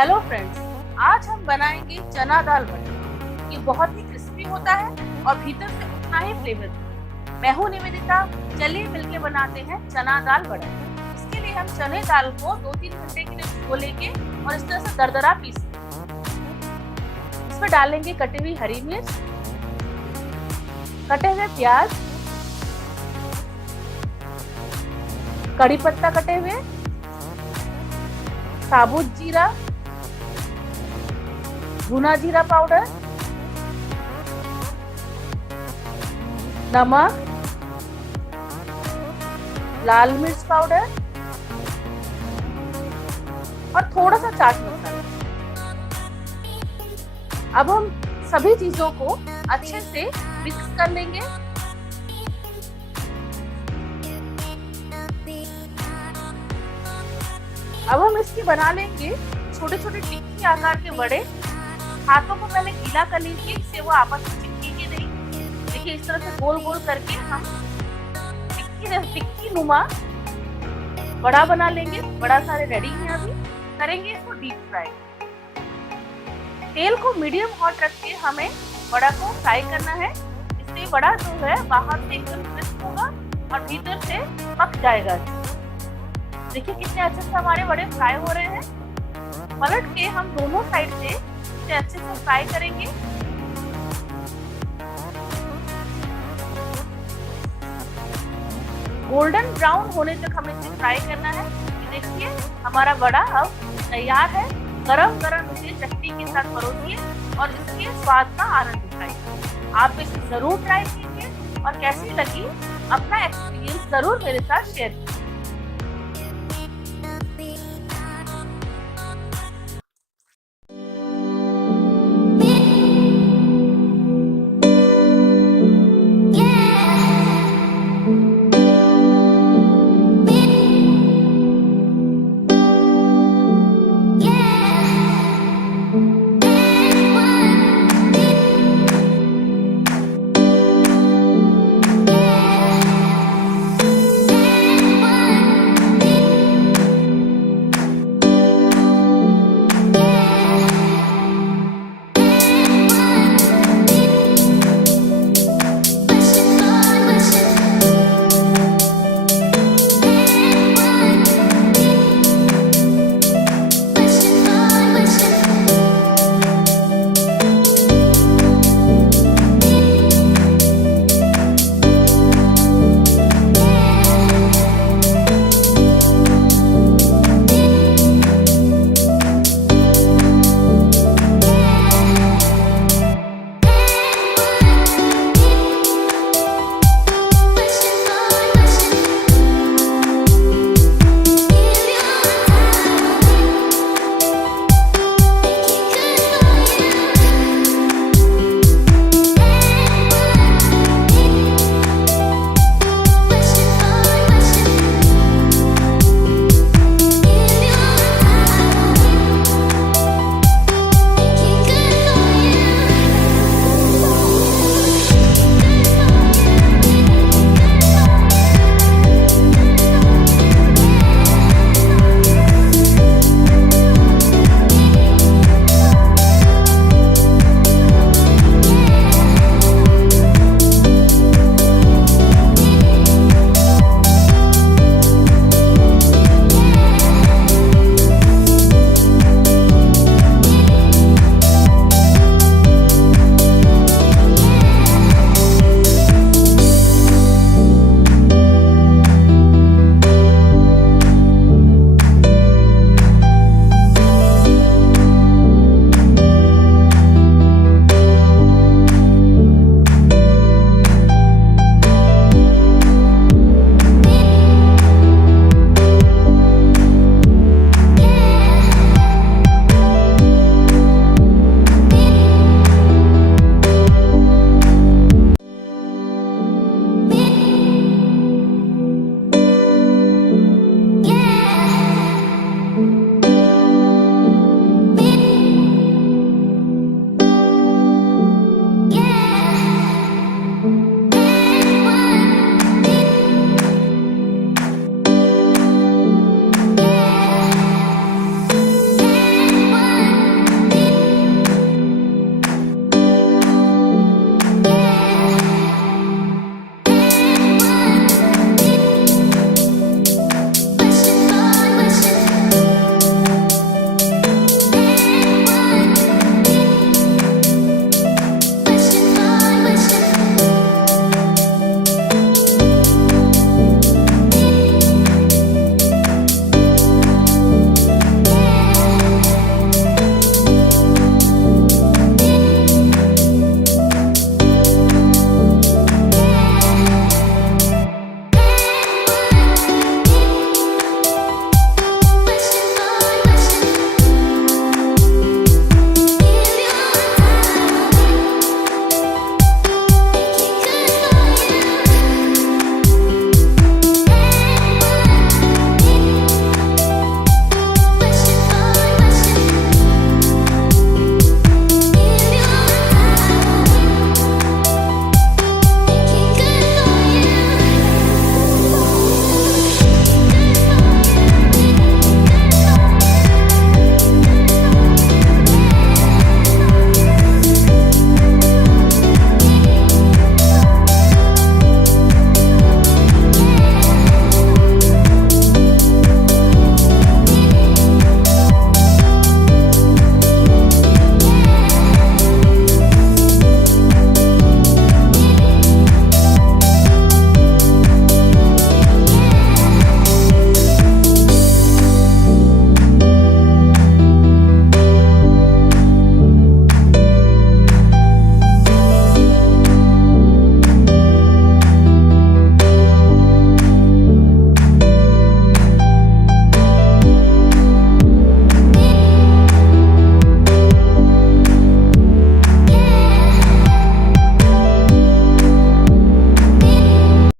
Hello friends, आज हम बनाएंगे चना दाल वड़ा। ये बहुत ही क्रिस्पी होता है और भीतर से उतना ही फ्लेवर। मैं हूँ निवेदिता। चलिए मिलके बनाते हैं चना दाल वड़ा। इसके लिए हम चने दाल को 2-3 घंटे के लिए भिगो लेंगे और इस तरह से दरदरा पीस लेंगे। इसमें डालेंगे कटी हुई हरी मिर्च, कटे हुए प्याज, कड़ी पत्ता कटे हुए, साबुत जीरा, भुना जीरा पाउडर, नमक, लाल मिर्च पाउडर और थोड़ा सा चाट मसाला। अब हम सभी चीजों को अच्छे से मिक्स कर लेंगे। अब हम इसकी बना लेंगे छोटे छोटे टिक्की आकार के बड़े। हाथों को पहले गीला कर लीजिए, इससे वो आपस में चिपकेंगे नहीं। देखिए इस तरह से गोल गोल करके हम टिक्की नुमा बड़ा बना लेंगे। बड़ा सारे रेडी हैं, अभी करेंगे इसको डीप फ्राई। तेल को मीडियम हॉट रख के हमें बड़ा को फ्राई करना है। इससे बड़ा जो है बाहर से एकदम क्रिस्प होगा और भीतर से पक जाएगा। देखिए कितने अच्छे से हमारे बड़े फ्राई हो रहे हैं। पलट के हम दोनों साइड से इसे अच्छे से फ्राई करेंगे। गोल्डन ब्राउन होने तक हमें इसे फ्राई करना है। देखिए हमारा बड़ा अब तैयार है। गरम गरम इसे चटनी के साथ परोसिए और इसके स्वाद का आनंद उठाइए। आप इसे जरूर ट्राई कीजिए और कैसी लगी अपना एक्सपीरियंस जरूर मेरे साथ शेयर कीजिए।